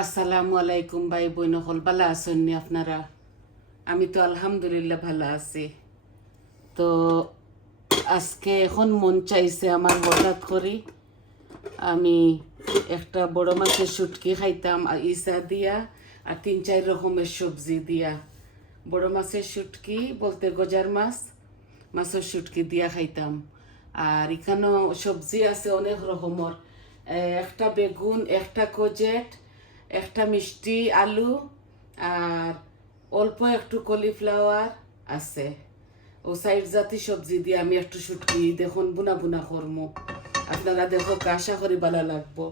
আসসালামু আলাইকুম ভাই বোন হল ভালো আছেন নি আপনারা? আমি তো আলহামদুলিল্লাহ ভালো আছি। তো আজকে এখন মন চাইছে আমার হঠাৎ করে আমি একটা বড় মাছের শুটকি খাইতাম ইসা দিয়া আর 3-4 রকমের সবজি দিয়া। বড় মাছের শুটকি বলতে গজার মাছ, মাছের শুটকি দিয়া খাইতাম। আর এখানেও সবজি আছে অনেক রকমের, একটা বেগুন, একটা কোজেট, একটা মিষ্টি আলু, আর অল্প একটু কলিফ্লাওয়ার আছে। ও সাইড জাতি সবজি দিয়ে আমি একটু শুটকি দেখুন বুনা বুনা করমু। আপনারা দেখো আশা করি ভালো লাগবো।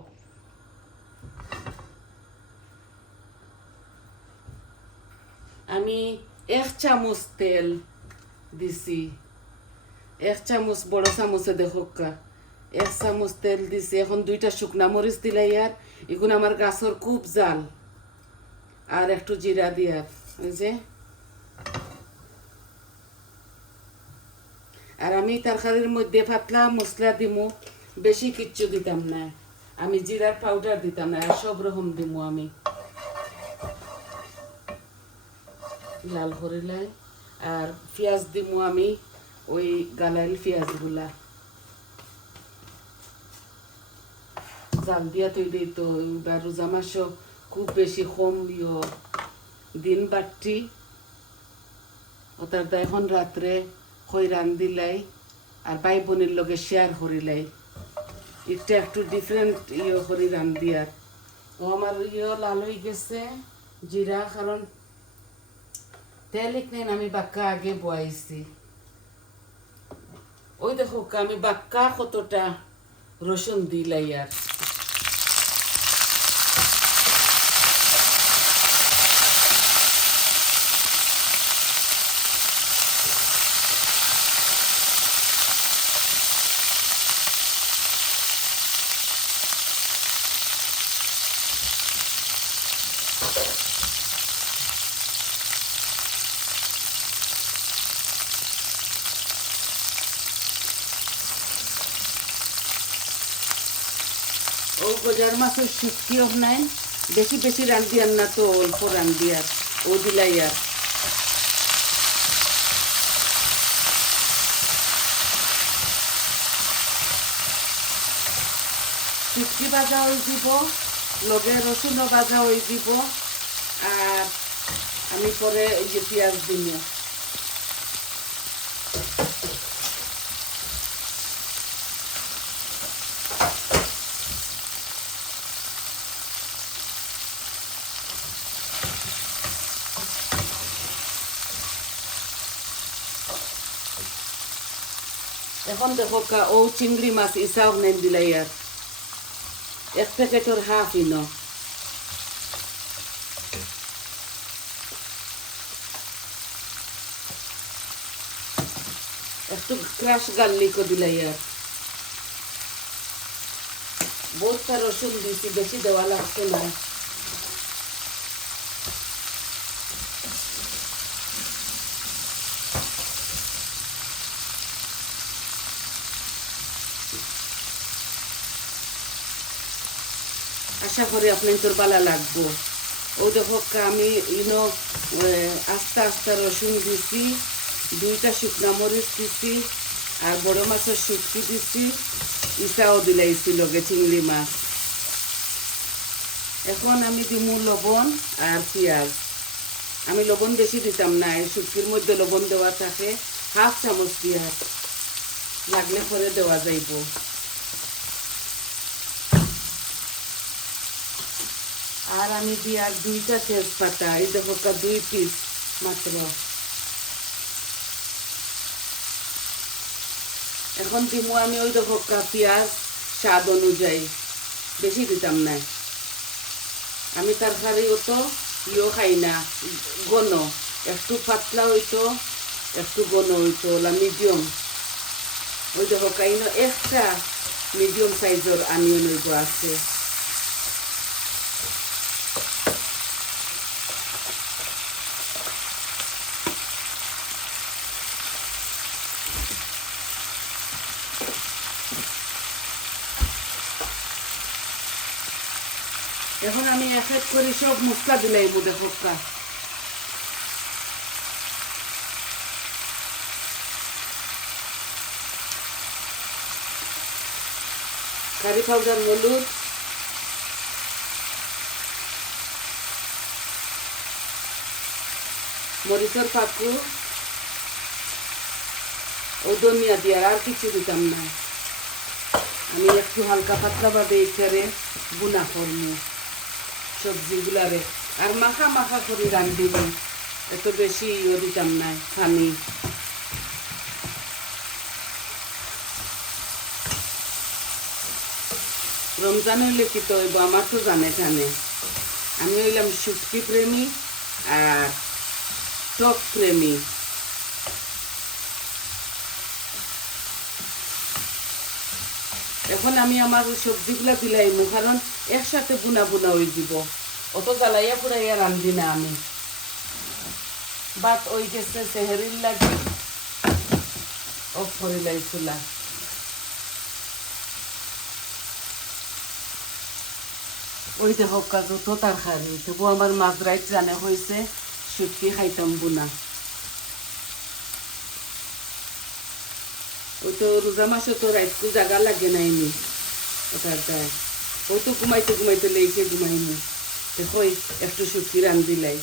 আমি 1 চামচ তেল দিছি, 1 চামচ বড় চামচে দেখো 1 চামচ তেল দিছি। এখন 2টা শুকনা মরিচ দিলাই আর এখন আমার গাছর খুব জাল। আর একটু জিরা দিয়ার ওই যে। আর আমি তরকারির মধ্যে পাতলা মশলা দিমু, বেশি কিচ্ছু দিতাম না। আমি জিরার পাউডার দিতাম না, আর সব রকম দিমু আমি লাল করিলাই। আর পেঁয়াজ দিমু আমি ওই গালাইল পেঁয়াজগুলা জাল দিয়া তৈরি। তো রোজা মাসও খুব বেশি কম দিন বাটটি ওটার এখন রাত্রে খই রান্দিলাই আর ভাই বোনের লগে শেয়ার করিলাই। এটা একটু ডিফারেন্ট করি রান্ধি। আর ও আমার লাল হয়ে গেছে জিরা, কারণ তেল নেন আমি বাক্কা আগে বয়াইছি। ওই দেখো আমি বাক্কা কতটা রসুন দিলাই। আর ও গজার মাছের শুটকিও নাই, বেশি বেশি রান্ধি আর না, তো অল্প রান্ধি। আর ও দিলাই। আর শুটকি ভাজা হয়ে দিব, লগে রসুনও ভাজা হয়ে দিব। আর আমি পরে এই যে পেঁয়াজ দিব। এখন দেখো ও চিংড়ি মাছ ইসাও নেন দিলাই। আর 1 প্যাকেটের হাফ ইনো। একটু ক্রাশ গার্লিকও দিলাই। আর বহুতটা রসুন দিয়েছি, বেশি দেওয়া লাগছে না। আশা করি আপনার তোর ভালো লাগবো। ও দেখো আমি আস্তে আস্তে রসুন দিছি, 2টা শুকনা মরিচ দিছি, আর বড় মাছের শুটকি দিছি, ইসাও দিলাইছি লগে চিংড়ি মাছ। এখন আমি দিমু লবণ আর পেঁয়াজ। আমি লবণ বেশি দিতাম না, এই শুটকির মধ্যে লবণ দেওয়া থাকে। 1/2 চামচ পেঁয়াজ লাগলে পরে দেওয়া যাইব। আর আমি দিয়ার 2টা তেজপাতা, এই দেখো 2 পিস মাত্র। এখন দিমু আমি ওই দেখো পেঁয়াজ স্বাদ অনুযায়ী, বেশি দিতাম না। আমি তরকারি অত খাই না ঘন, একটু পাতলা হইতো, একটু ঘন হইতো, মিডিয়াম। ওই দেখো একটা মিডিয়াম সাইজের আনিয়ন হইব আছে। এখন আমি এক এক করে সব মশলা দিলাইব দেখো কারি পাউডার, হলুদ, মরিচের পাকু ও ধনিয়া দিয়ে আর কিছু দিতাম না। আমি একটু হালকা পাতলা ভাবে এখানে বুনা করবো সবজিগুলারে, আর মাখা মাখা করে রান্ধিব, এত বেশি ইয়ে দিতাম না পানি। রমজান হইলে কি তো হইব, আমার তো জানে আমি হইলাম শুটকি প্রেমী আর টক প্রেমী। এখন আমি আমার সবজিগুলা দিলাইমু, কারণ একসাথে বুনা বুনা হয়ে দিব, অত জ্বালাইয়া পুরাইয়া রান্ধি না আমি। বাত ওই গেছে সেহেরির লাগে অফ করে লাইছিলা। ওই দেখো কাজু তো তরকারি, তবু আমার মাঝরাইত জানে হয়েছে শুটকি খাইতাম বুনা। ওই তো রোজা মাসে তো রাইতকু জাগা লাগে নাইনি, ওটার যায় ওই তো ঘুমাইতে ঘুমাইতে লেগে ঘুমাইনি। দেখো একটু শুটকি রান্ধিলাই।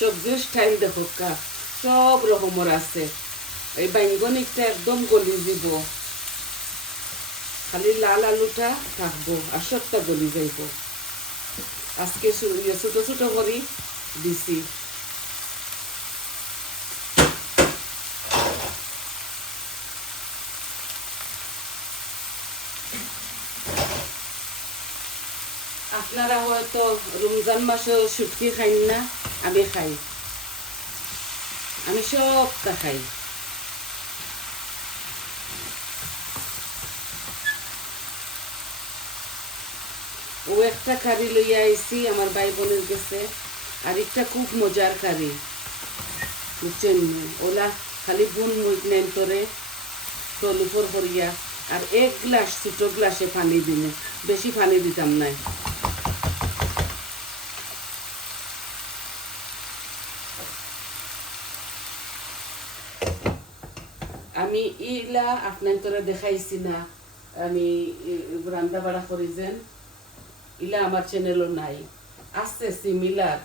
সবজির স্টাইল দেখো সব রকমের আছে। এই বাইঙ্গনিকটা একদম গলি দিব, খালি লাল আলুটা থাকবো আর সবটা গলি যাইব। আজকে ছোট ছোট করে দিছি। আপনারা হয়তো রমজান মাসে শুটকি খাই না, আমি খাই, আমি সবটা খাই। ও একটা কারি লইয়া আইছি আমার ভাই বোনের কাছে, আর একটা খুব মজার কারি, বুঝছেন? ওলা খালি বুন মুখ নেন তোরে তল উপর করিয়া, আর এক গ্লাস ছোট গ্লাসে পানি দিনে, বেশি পানি দিতাম নাই। আমি ইলা আপনার তোরা দেখাইছি না, আমি রান্না বাড়া করি যেন, ইলা আমার চ্যানেলও নাই, আসছে সিমিলার।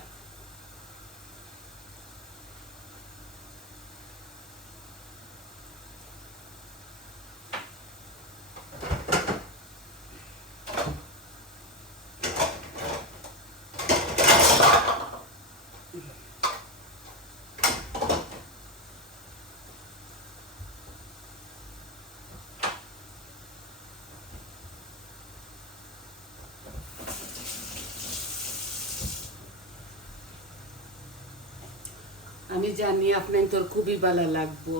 আমি জানি আপনার তোর খুবই ভালো লাগবো,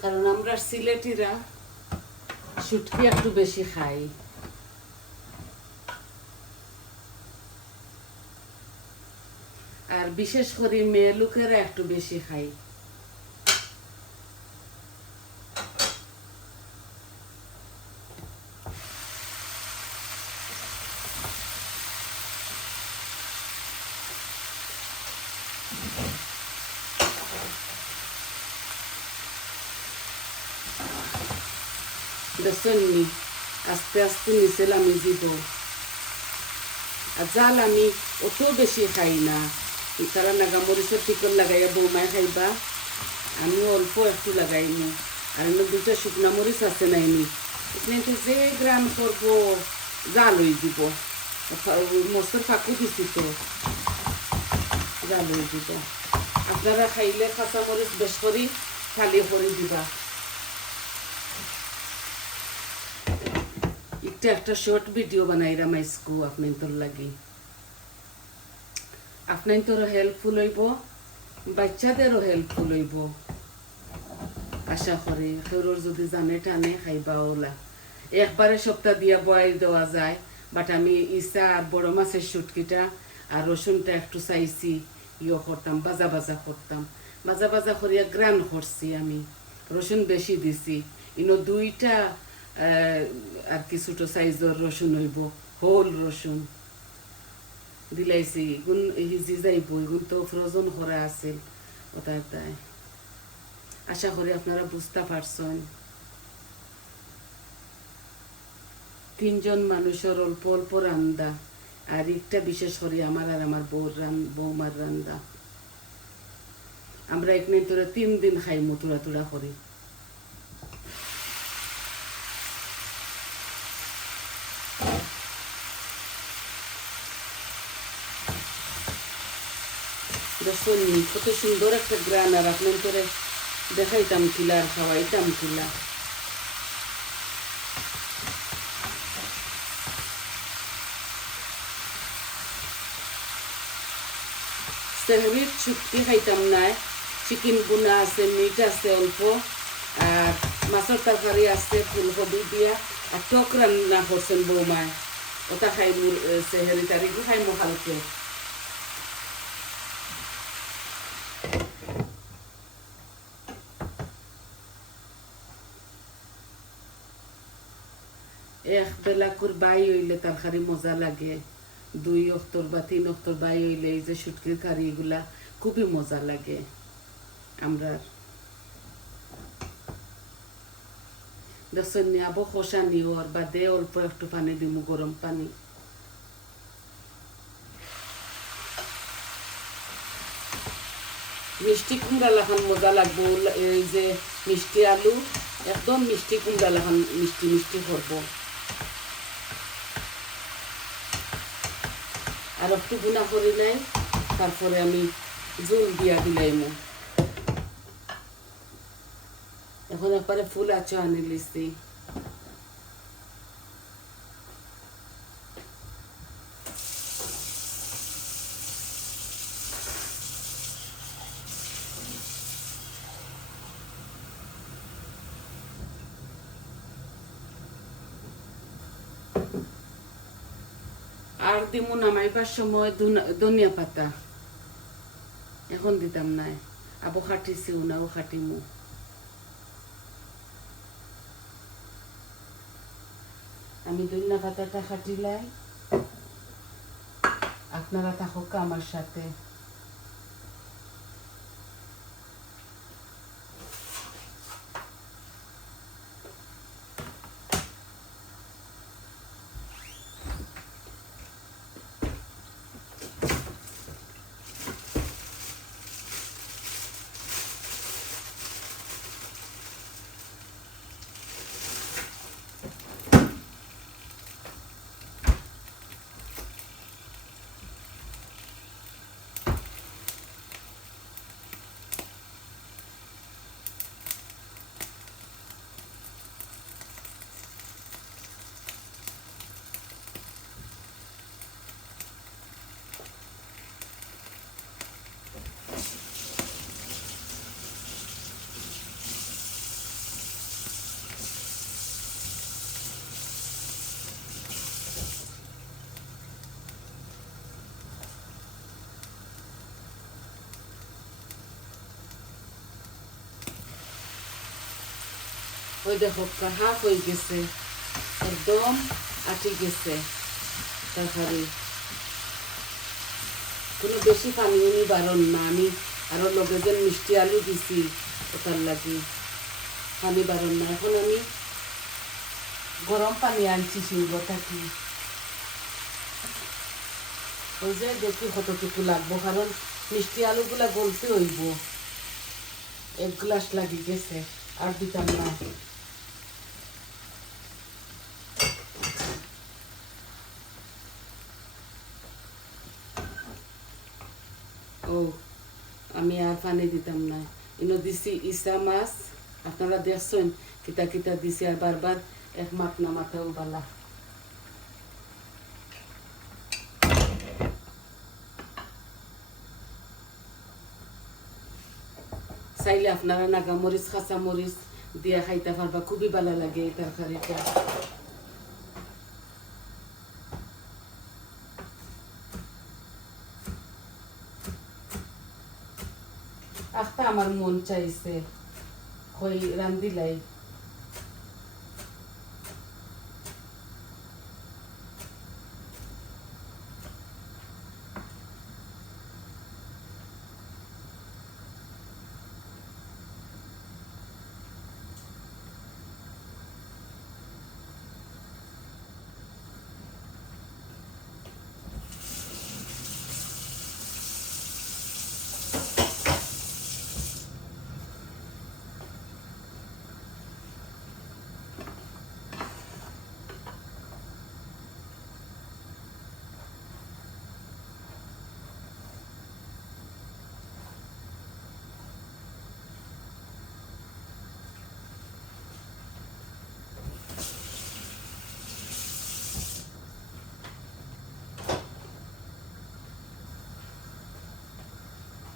কারণ আমরা সিলেটিরা শুটকি একটু বেশি খাই। আর বিশেষ করে মেয়ে লোকেরা একটু বেশি খাই। দেখছেন আস্তে আস্তে নিচে আমি দিব। আর জাল আমি অত বেশি খাই না, তারা নাগামরিচের টিকল লাগাইয়া বৌমায় খাইবা, আমি অল্প একটু লাগাইনি। আর এনে দুটা শুকনা মরিচ আছে নাইনি, এখানে যে গ্রাম করবো জাল হয়ে দিব, মরচের ফাঁকু দিছি তো জাল হয়ে দিব। আপনারা খাইলে কাঁচা মরিচ বেশ করে খালি করে দিবা। একটা শর্ট ভিডিও বানাইরাম আইসকু আপনার তোর লাগি, আপনার তোর হেল্পফুল হইব, বাচ্চাদেরও হেল্পফুল হইব আশা করি। তোর যদি জানে টানে খাইবা ওলা, একবারে সপ্তাহ দিয়া বয়াই দেওয়া যায়, বাট আমি ইসা আর বড় মাছের শুটকিটা আর রসুনটা একটু চাইছি ইয়ে করতাম, বাজা বাজা করতাম, মাজা মাজা করিয়া গ্রান করছি আমি, রসুন বেশি দিছি। ইনো দুইটা আর কি ছোট সাইজের রসুন হইব, হোল রসুন দিলাইছি। এগুন হিজি যাইব, এগুন তো ফ্রোজন করা আছে ওটার তাই। আশা করি আপনারা বুঝতে পারছেন। 3 জন মানুষের অল্প অল্প রান্দা, আর একটা বিশেষ করে আমার আর আমার বৌমার রান্দা। আমরা এখানে তোরা 3 দিন খাইমু তুরা তুরা করি। দেখুন কত সুন্দর একটা গ্রান, আর আপনার তোরে দেখাইতাম কিলা আর খাওয়াইতাম কিলা। সেহরির চুক্তি খাইতাম না, চিকেন বুনা আছে, মিট আছে অল্প, আর মাছের তরকারি আছে ফুলকপি দিয়া, আর টক রান্না করছেন বৌমায়, ওটা খাইমু সেহরি তারিখও খাইমু হালকে। এক বেলা করে বাই হইলে তরকারি মজা লাগে, 2 অক্তর বা 3 অক্তর বাই হইলে এই যে শুটকির কারি এগুলা খুবই মজা লাগে আমরা। দেখছেন নি আবো খোসা নিও, আর বাদে অল্প একটু পানি দিমু, গরম পানি। মিষ্টি কুমড়া লাখান মজা লাগবো, এই যে মিষ্টি আলু, একদম মিষ্টি কুমড়া লাখান মিষ্টি মিষ্টি করবো। আর একটু গুণা করি নাই, তারপরে আমি জল দিয়া দিলাইমু। এখন একবারে ফুল আচো আনি লিছি। আর দিমু নামাইবার সময় ধনিয়া পাতা, এখন দিতাম নাই, আবো খাটিছিও না, ও খাটিমু। আমি ধনিয়া পাতাটা খাটিলাই, আপনারা থাকুক আমার সাথে। ওই দেখো হাফ হয়ে গেছে, একদম আটি গেছে তরকারি। কোনো বেশি পানি উনি বারণ না, আমি আরো লগে যে মিষ্টি আলু দিছি ওটার লাগি পানি বারণ না। এখন আমি গরম পানি আনছি শিলবটা কি, ওই যে দেখি কতটুকু লাগবো, কারণ মিষ্টি আলুগুলা গলতে হইব। 1 গ্লাস লাগি গেছে, আর দিতাম না। ও আমি আর পানি দিতাম না, ইনো দিছি ইসা মাছ, আপনারা দেখছেন কিতা কিতা দিছি, আর বারবার এক মাপ না মাথাও বালা। চাইলে আপনারা নাগা মরিচ, কাঁচা মরিচ দিয়া খাইতে পারবা, খুবই ভালো লাগে এই তরকারিটা। আখটা আমার মন চাইছে কই রান্দিলাই।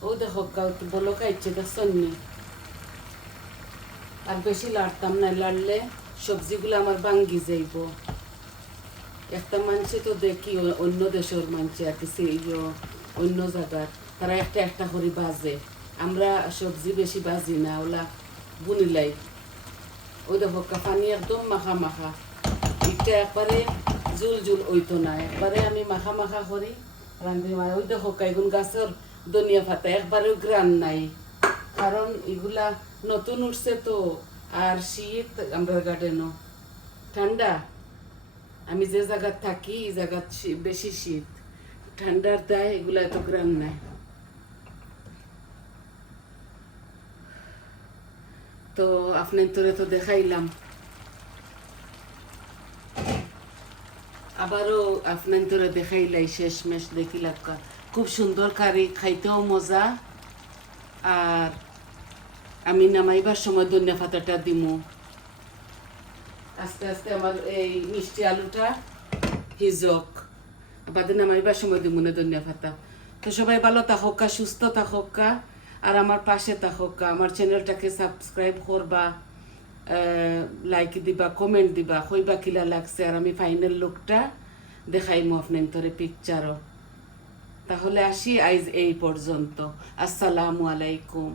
ও দেখো বলো খাইছে দেখছনি। আর বেশি লাড়তাম না, লাড়লে সবজিগুলো আমার ভাঙ্গি যাইব। একটা মানুষে তো দেখি অন্য দেশের মানুষে আর কি অন্য জায়গার তারা একটা একটা করে বাজে, আমরা সবজি বেশি বাজি না, ওলা বুনিলাই। ওই দেখো পানি একদম মাখা মাখা, এটা একবারে জুল জুল ওইতো না, একবারে আমি মাখা মাখা করি রান্ধি। মানে ওই দেখো কাইগুন গাছের ধনিয়া পাতা একবারেও গ্রান নাই, কারণ এগুলা নতুন উঠছে তো। আর শীত আমরা গার্ডেনও ঠান্ডা, আমি যে জায়গা থাকি এই জায়গা বেশি শীত, ঠান্ডার দায় এগুলা এত গ্রান নাই। তো আপনার তোরে তো দেখাইলাম, আবারও আপনার তোরে দেখাইলাই শেষমেশ দেখিলাম। খুব সুন্দর কারি, খাইতেও মজা। আর আমি নামাইবার সময় ধনিয়া পাতাটা দিমু। আস্তে আস্তে আমার এই মিষ্টি আলুটা হিজক, বাদে নামাইবার সময় দিমু না ধনিয়া পাতা। তো সবাই ভালো থাকা, সুস্থ থাকা, আর আমার পাশে থাকা। আমার চ্যানেলটাকে সাবস্ক্রাইব করবা, লাইক দিবা, কমেন্ট দিবা, কইবা কিলা লাগছে। আর আমি ফাইনাল লুকটা দেখাইমু আপনার তোরে পিকচারও। তাহলে আসি আইজ এই পর্যন্ত। আসসালামু আলাইকুম।